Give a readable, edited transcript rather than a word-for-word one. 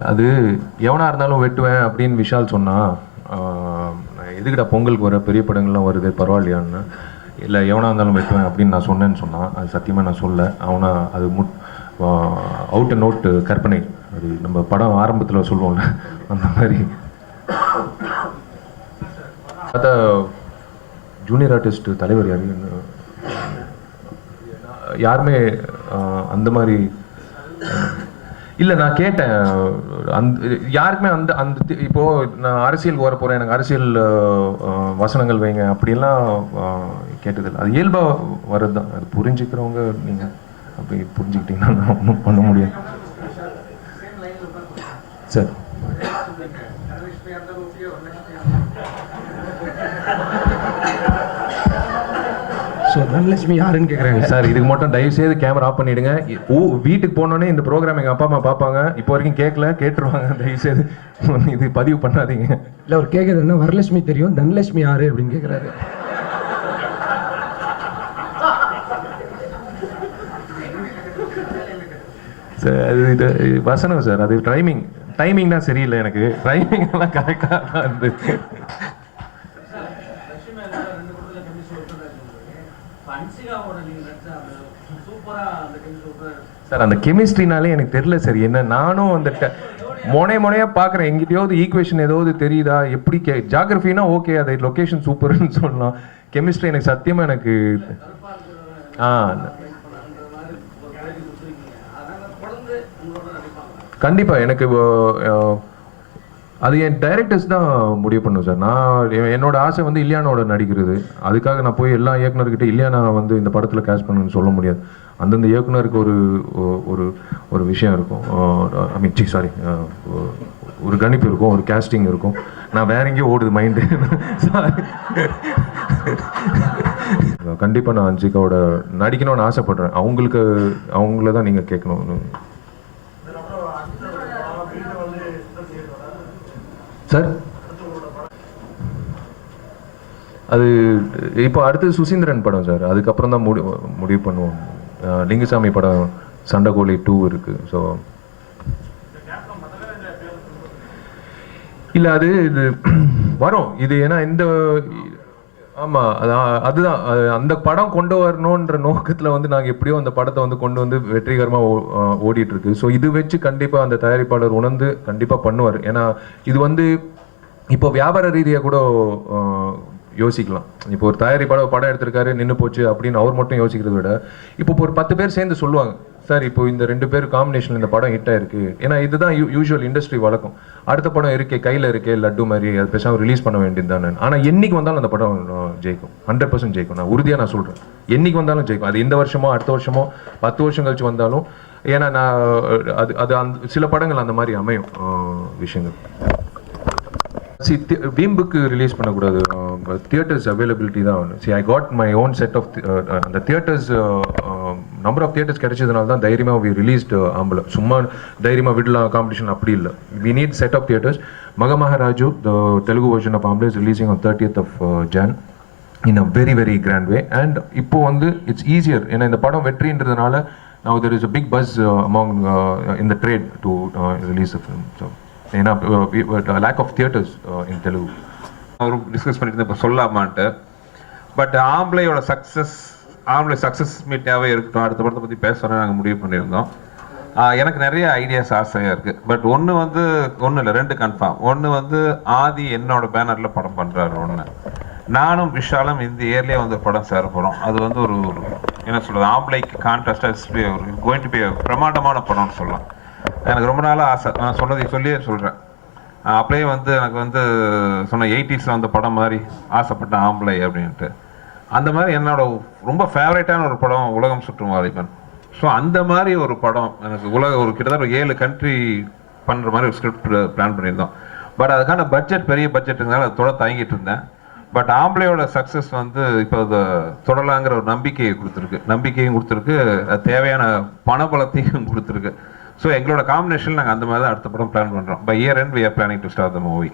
அது எவனா இருந்தாலும் வெட்டுவேன் அப்படின்னு விஷால் சொன்னா, எதுக்குடா பொங்கலுக்கு வர பெரிய படங்கள்லாம் வருது பரவாயில்லையான்னு. இல்லை எவனா இருந்தாலும் வெட்டுவேன் அப்படின்னு நான் சொன்னேன்னு சொன்னான். அது சத்தியமாக நான் சொல்ல. அவனா அது அவுட் அண்ட் அவுட் கற்பனை. அது நம்ம படம் ஆரம்பத்தில் சொல்லுவோம்ல அந்த மாதிரி. பார்த்தா ஜூனியர் ஆர்டிஸ்ட் தலைவர் யாருமே அந்த மாதிரி இல்லை. நான் கேட்டேன் யாருக்குமே அந்த அந்த இப்போது நான் அரசியலுக்கு வர போகிறேன், எனக்கு அரசியல் வசனங்கள் வைங்க அப்படிலாம் கேட்டதில்லை. அது இயல்பாக வர்றது தான். அது புரிஞ்சுக்கிறவங்க நீங்கள் அப்படி புரிஞ்சுக்கிட்டீங்கன்னா நான் ஒன்றும் பண்ண முடியாது சார். தனலட்சுமி யாருன்னு கேட்குறாங்க சார். இதுக்கு மட்டும் தயவு செய்து கேமரா ஆஃப் பண்ணிவிடுங்க. வீட்டுக்கு போனோடனே இந்த ப்ரோக்ராம் எங்கள் அப்பா அம்மா பார்ப்பாங்க. இப்போ வரைக்கும் கேட்கல, கேட்டுருவாங்க. தயவு செய்து இது பதிவு பண்ணாதீங்க. இல்லை அவர் கேட்குறது என்ன, வரலட்சுமி தெரியும், தனலட்சுமி யாரு அப்படின்னு கேட்குறாரு. சார் அது இது வசனம் சார். அது டைமிங் தான் சரியில்லை. எனக்கு டைமிங் எல்லாம் கரெக்டாக இருந்து சார். அந்த கெமிஸ்ட்ரினாலே எனக்கு தெரியல சார். என்ன நானும் அந்த மொனையா பார்க்குறேன். எங்கிட்டயாவது ஈக்குவேஷன் ஏதாவது தெரியுதா எப்படி ஜாகிரஃபினா ஓகே, அது லொக்கேஷன் சூப்பர்னு சொல்லலாம். கெமிஸ்ட்ரி எனக்கு சத்தியமாக எனக்கு கண்டிப்பாக எனக்கு அது என் டைரக்டர்ஸ் தான் முடிவு பண்ணும் சார். நான் என்னோட ஆசை வந்து இலியானாவோட நடிக்கிறது. அதுக்காக நான் போய் எல்லா இயக்குனர்கிட்ட இலியானா வந்து இந்த படத்தில் கேஸ்ட் பண்ணணும்னு சொல்ல முடியாது. அந்தந்த இயக்குனருக்கு ஒரு ஒரு ஒரு விஷயம் இருக்கும். ஐ மீன் சாரி, ஒரு கணிப்பு இருக்கும், ஒரு கேஸ்டிங் இருக்கும். நான் வேற எங்கேயும் ஓடுது மைண்டு. கண்டிப்பாக நான் அஞ்சிகாவோட நடிக்கணும்னு ஆசைப்படுறேன். அவங்கள தான் நீங்கள் கேட்கணும் சார். அது இப்போ அடுத்தது சுசீந்திரன் படம் சார். அதுக்கப்புறம் தான் முடிவு பண்ணுவோம். லிங்குசாமி படம் சண்டைக்கோழி 2 இருக்கு. ஸோ இல்லை அது இது வரும் இது. ஏன்னா இந்த ஆமாம் அதுதான் அந்த படம் கொண்டு வரணுன்ற நோக்கத்தில் வந்து நாங்கள் எப்படியோ அந்த படத்தை வந்து கொண்டு வந்து வெற்றிகரமாக ஓடிட்டு இருக்கு. ஸோ இது வச்சு கண்டிப்பாக அந்த தயாரிப்பாளர் உணர்ந்து கண்டிப்பாக பண்ணுவார். ஏன்னா இது வந்து இப்போ வியாபார ரீதியாக கூட யோசிக்கலாம். இப்போ ஒரு தயாரிப்பாளர் படம் எடுத்திருக்காரு நின்று போச்சு அப்படின்னு அவர் மட்டும் யோசிக்கிறத விட இப்போ ஒரு 10 பேர் சேர்ந்து சொல்லுவாங்க, சார் இப்போ இந்த 2 பேர் காம்பினேஷன் இந்த படம் ஹிட் ஆயிருக்கு. ஏன்னா இதுதான் யூஸ்வல் இண்டஸ்ட்ரி வழக்கம். அடுத்த படம் இருக்கே, கையில் இருக்கே லட்டு மாதிரி, அது பேசாமல் ரிலீஸ் பண்ண வேண்டியது தானே. ஆனால் என்னைக்கு வந்தாலும் அந்த படம் ஜெயிக்கும், 100% ஜெயிக்கும். நான் உறுதியாக நான் சொல்கிறேன், என்னைக்கு வந்தாலும் ஜெயிக்கும். அது இந்த வருஷமோ அடுத்த வருஷமோ 10 வருஷம் கழிச்சு வந்தாலும். ஏன்னா நான் அது அந்த சில படங்கள் அந்த மாதிரி அமையும் விஷயங்கள். வீம்புக்கு ரிலீஸ் பண்ணக்கூடாது. தியேட்டர்ஸ் அவைலபிலிட்டி தான். I got my own set of அந்த தியேட்டர்ஸ் நம்பர் ஆஃப் தியேட்டர்ஸ் கிடைச்சதுனால தான் தைரியமாக வி ரிலீஸ்ட் ஆம்பளை. சும்மா தைரியமாக விடலாம் காம்படிஷன் அப்படி இல்லை. We need set of theatres. Mahamaharaju the Telugu version of Aambala is releasing on 30th of Jan in a very very grand way. And இப்போ வந்து இட்ஸ் ஈஸியர். ஏன்னா இந்த படம் வெற்றின்றதுனால now there is a big buzz among in the trade to release the film. So ஏன்னா lack of theatres இன் தெலுங்கு. அவரும் discuss பண்ணிட்டு இப்போ சொல்லாமான்ட்டு. But ஆம்பளையோட ஆம்பளை சக்ஸஸ் மீட்டாகவே இருக்கட்டும், அடுத்த படத்தை பற்றி பேசணும்னு நாங்கள் முடிவு பண்ணியிருந்தோம். எனக்கு நிறைய ஐடியாஸ் ஆசையாக இருக்குது. பட் ஒன்று இல்லை, 2 கன்ஃபார்ம். ஒன்று வந்து ஆதி என்னோட பேனரில் படம் பண்ணுறாரு. ஒன்று நானும் விஷாலும் இந்த இயர்லேயே வந்து படம் சேர போகிறோம். அது வந்து ஒரு என்ன சொல்கிறது, ஆம்பளைக்கு கான்ட்ராஸ்டாக கோயிங் டு பி பிரமாண்டமான படம்னு சொல்லலாம். எனக்கு ரொம்ப நாளாக ஆசை. நான் சொல்லியே சொல்கிறேன். அப்படியே வந்து எனக்கு வந்து சொன்ன 80s வந்த படம் மாதிரி ஆசைப்பட்டேன் ஆம்பளை அப்படின்ட்டு. அந்த மாதிரி என்னோட ரொம்ப ஃபேவரட்டான ஒரு படம் உலகம் சுற்றும் வாலிபன். ஸோ அந்த மாதிரி ஒரு படம் எனக்கு ஒரு கிட்டத்தட்ட 7 கண்ட்ரி பண்ணுற மாதிரி ஒரு ஸ்கிரிப்ட் பிளான் பண்ணியிருந்தோம். பட் அதுக்கான பெரிய பட்ஜெட்டுனால அதை தயங்கிட்டு இருந்தேன். பட் ஆம்பளையோட சக்ஸஸ் வந்து இப்போ அதை தொடலாங்கிற ஒரு நம்பிக்கையும் கொடுத்துருக்கு, தேவையான பணபலத்தையும் கொடுத்துருக்கு. ஸோ எங்களோட காம்பினேஷன் நாங்கள் அந்த மாதிரி தான் அடுத்த படம் பிளான் பண்ணுறோம். By year end we are planning to start the movie.